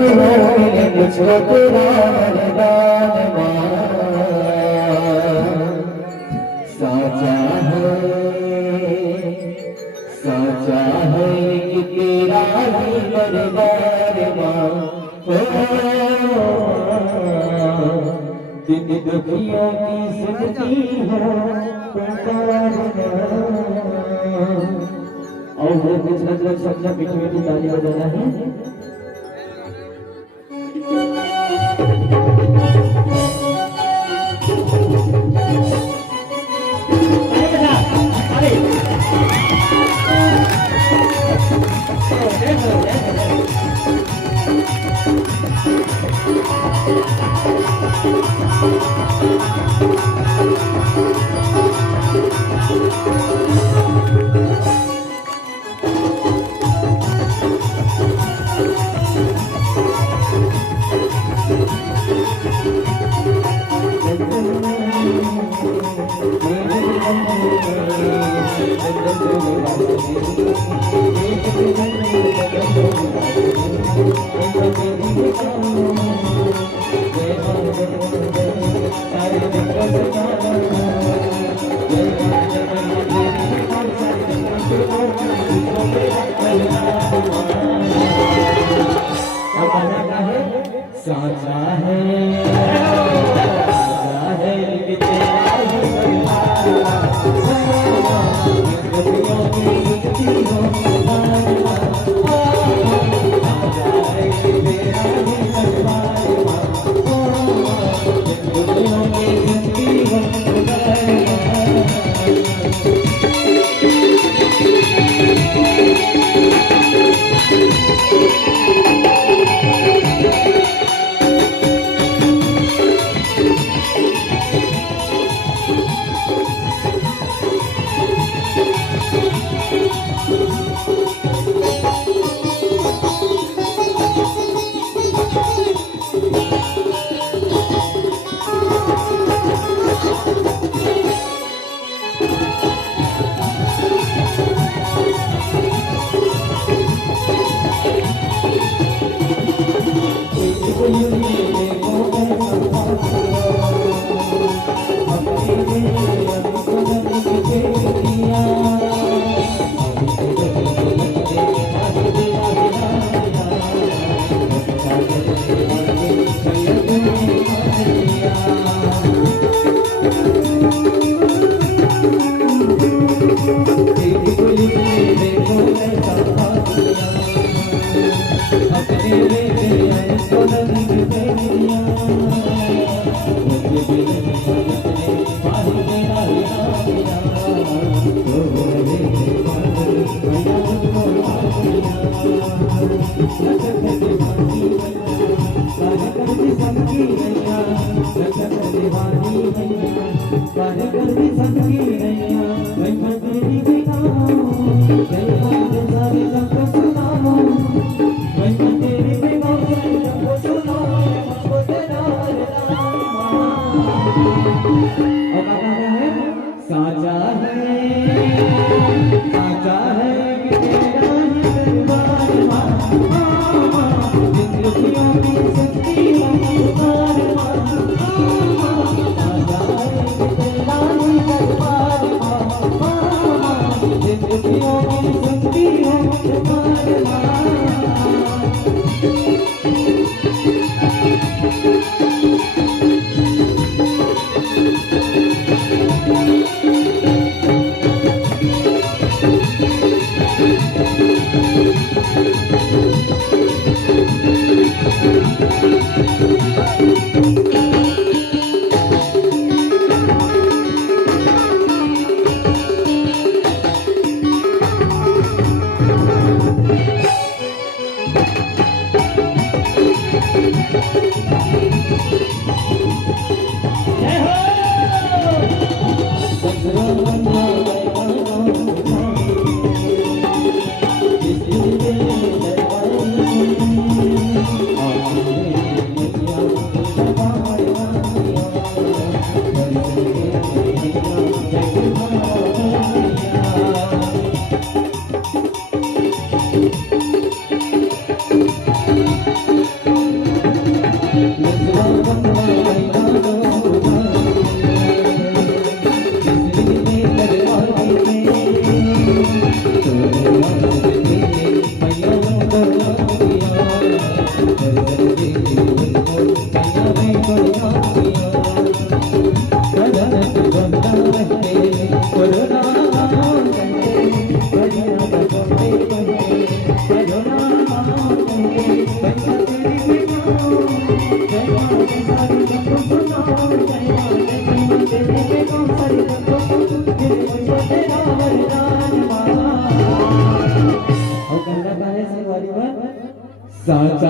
मुझको तेरा वरदान साचा है कि तेरा ही वरदान दिन दुखियों की सुनती हो और वो कुछ मतलब सबसे पीछे पीछे ताली बजाना है। साचा है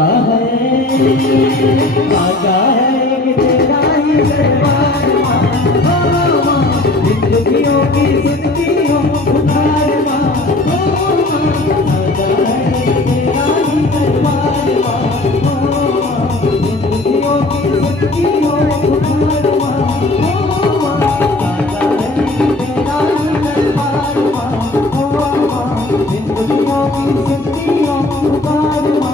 आगा है एक तेरा ही दरबार माँ, ओ माँ, जिंदगियों की सुनती हो पुकार माँ, ओ माँ, आगा है एक तेरा ही दरबार माँ, ओ माँ, जिंदगियों की सुनती हो पुकार माँ, ओ माँ, आगा है एक तेरा ही दरबार माँ, ओ माँ, जिंदगियों की सुनती हो पुकार माँ।